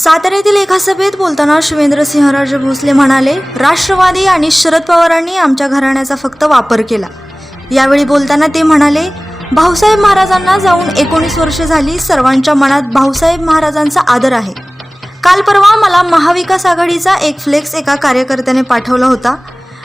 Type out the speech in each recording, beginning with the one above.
साताऱ्यातील एका सभेत बोलताना शिवेंद्रसिंहराजे भोसले म्हणाले राष्ट्रवादी आणि शरद पवारांनी आमच्या घराण्याचा फक्त वापर केला. यावेळी बोलताना ते म्हणाले भाऊसाहेब महाराजांना जाऊन एकोणीस वर्ष झाली सर्वांच्या मनात भाऊसाहेब महाराजांचा आदर आहे. काल परवा मला महाविकास आघाडीचा एक फ्लेक्स एका कार्यकर्त्याने पाठवला होता.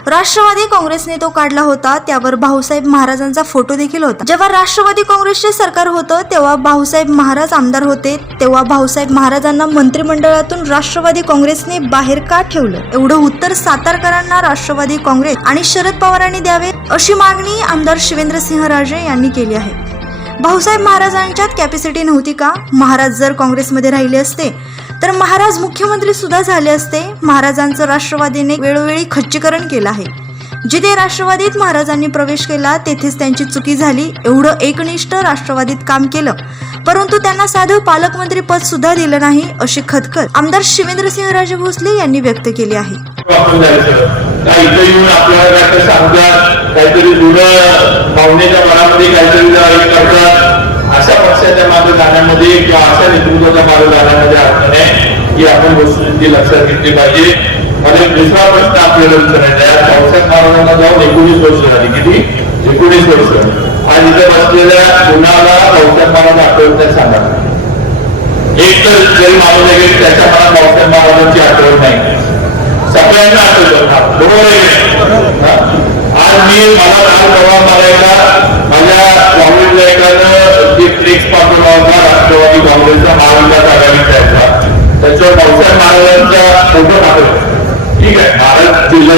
राष्ट्रवादी काँग्रेसने तो काढला होता त्यावर भाऊसाहेब महाराजांचा फोटो देखील होता. जेव्हा राष्ट्रवादी काँग्रेसचे सरकार होतं तेव्हा भाऊसाहेब महाराज आमदार होते तेव्हा भाऊसाहेब महाराजांना मंत्रिमंडळातून राष्ट्रवादी काँग्रेसने बाहेर का ठेवलं? एवढं उत्तर सातारकरांना राष्ट्रवादी काँग्रेस आणि शरद पवारांनी द्यावे अशी मागणी आमदार शिवेंद्रसिंह राजे यांनी केली आहे. भाऊसाहेब महाराजांच्यात कॅपॅसिटी नव्हती का? महाराज जर काँग्रेसमध्ये राहिले असते तर महाराज मुख्यमंत्री सुद्धा झाले असते. महाराजांचं राष्ट्रवादीने वेळोवेळी खच्चीकरण केलं आहे. जिथे राष्ट्रवादीत महाराजांनी प्रवेश केला तेथेच त्यांची चुकी झाली. एवढं एकनिष्ठ राष्ट्रवादीत काम केलं. परंतु त्यांना साधं पालकमंत्री पद सुद्धा दिलं नाही अशी खतखत आमदार शिवेंद्रसिंहराजे भोसले यांनी व्यक्त केली आहे. काहीतरी अशा पक्षाच्या मागे जाण्यामध्ये किंवा अशा नेतृत्वाच्या मागे जाण्यामध्ये अर्थ नाही ही आपण गोष्टी लक्षात घेतली पाहिजे. आणि दुसरा प्रश्न आपल्याला विचारायचा आहे. पावसाळ्यात महाराजांना जाऊन एकोणीस वर्ष झाली. किती? एकोणीस वर्ष. आज इथे बसलेल्या कुणाला पावसाळ्यात महाराज आठवत सांगा. एक तर जरी माणूस आहे त्याच्या मनात पावसाळ्यात महाराजांची आठवण नाही. सगळ्यांना आठवतं बरोबर आहे की नाही? हा? आज मी मला काल परवा मला एका माझ्या काँग्रेसच्या एकानं जे फ्लेक्स पाठवला होता राष्ट्रवादी काँग्रेसचा महाविकास आघाडीचा याचा. त्याच्यावर पावसाळ्यात महाराजांचा फोटो टाकला ठीक आहे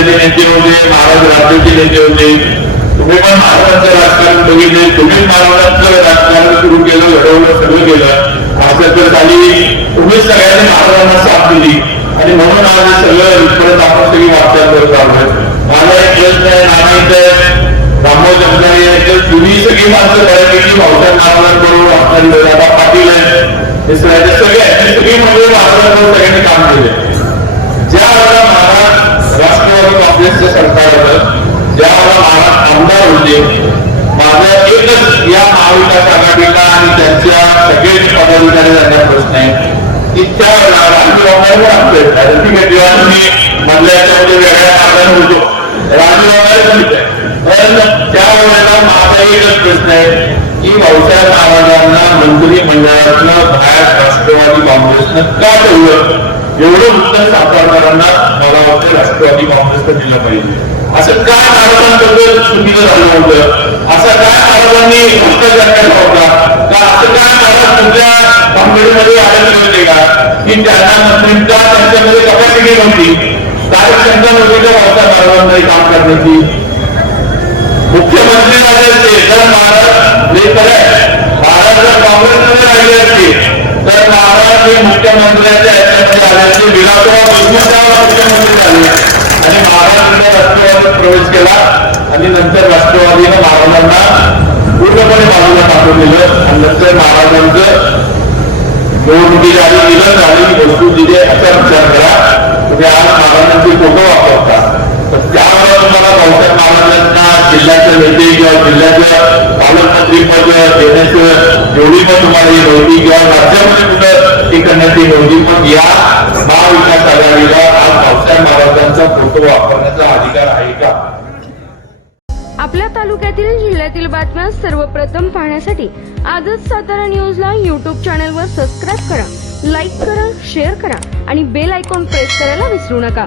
महाराज नेते होते महाराज राज्याचे नेते होते. तुम्ही पण महाराजांचं राजकारण बघितले तुम्ही महाराजांचं राजकारण सुरू केलं घडवलं सगळं केलं. असं तर झाली. तुम्हीच सगळ्यांनी महाराजांना साथ दिली. आणि म्हणून आज सगळं परत आपण सगळी वाटचाल करत आहोत. माझा एक प्रश्न आहे नाना इथं. दामोद जगदाळे आहे तर तुम्ही सगळी माणसं बऱ्यापैकी भाऊसाहेब महाराजांबरोबर वाटणारी दादा पाटील आहे हे सगळे सगळे सगळी म्हणजे महाराजांबरोबर सगळ्यांनी काम केले. राष्ट्रवादी सरकार होतं वेळेला आमदार होते माझा एकच या महाविकास आघाडीला आणि त्यांच्या सगळेच पदाधिकारी त्यांना प्रश्न आहे. की त्या वेळेला राजूरावांवर आपलं ठीक आहे जेव्हा मधल्या याच्यामध्ये वेगळ्या होतो पण त्या वेळेला माझा एकच प्रश्न आहे की भाऊसाहेब बाहेर राष्ट्रवादी काँग्रेसनं का ठेवलं? एवढं उत्तर सातारकरांना मला वाटतं राष्ट्रवादी काँग्रेसनं दिलं पाहिजे. असं काय आरोपांबद्दल चुकीचं झालं होतं? असं काय आरोपांनी भ्रष्टाचार केला होता? का असं काय महाराज तुमच्या काँग्रेसमध्ये आढळले होते का? की त्यांना मंत्र्यांच्या त्यांच्यामध्ये कपॅसिटी नव्हती. काय क्षमता नव्हती का भाऊसाहेब काम करण्याची. मुख्यमंत्री झाले असते तर महाराज हे खरं आहे. महाराज जर काँग्रेसमध्ये राहिले असते तर महाराज हे मुख्यमंत्र्यांच्या याच्यामध्ये आले असते विलासराव देशमुख मुख्यमंत्री झाले आणि महाराजांनी राष्ट्रवादीत प्रवेश केला आणि नंतर राष्ट्रवादीनं महाराजांना पूर्णपणे बाजूला टाकून आणि नंतर महाराजांचं निवडणुकी झाली दिलं झाली वस्तू दिले असा विचार करा तुम्ही म्हणजे आज महाराजांची फोटो वापरता. तर त्यामुळे तुम्हाला भाऊसाहेब महाराजांना जिल्ह्याचे नेते किंवा जिल्ह्याचं पालकमंत्री पद देण्याचं जेवढी पण तुम्हाला ही नव्हती किंवा राज्यामध्ये कुठं ती करण्यात येत नव्हती पण या महाविकास आघाडीला आज भाऊसाहेब महाराजांचा फोटो वापरण्याचा अधिकार आहे का? आपल्या तालुक्यातील जिल्ह्यातील बातम्या सर्वप्रथम पाहण्यासाठी आजच सातारा न्यूजला युट्यूब चॅनलवर सबस्क्राईब करा लाईक करा शेअर करा आणि बेल आयकॉन प्रेस करायला विसरू नका.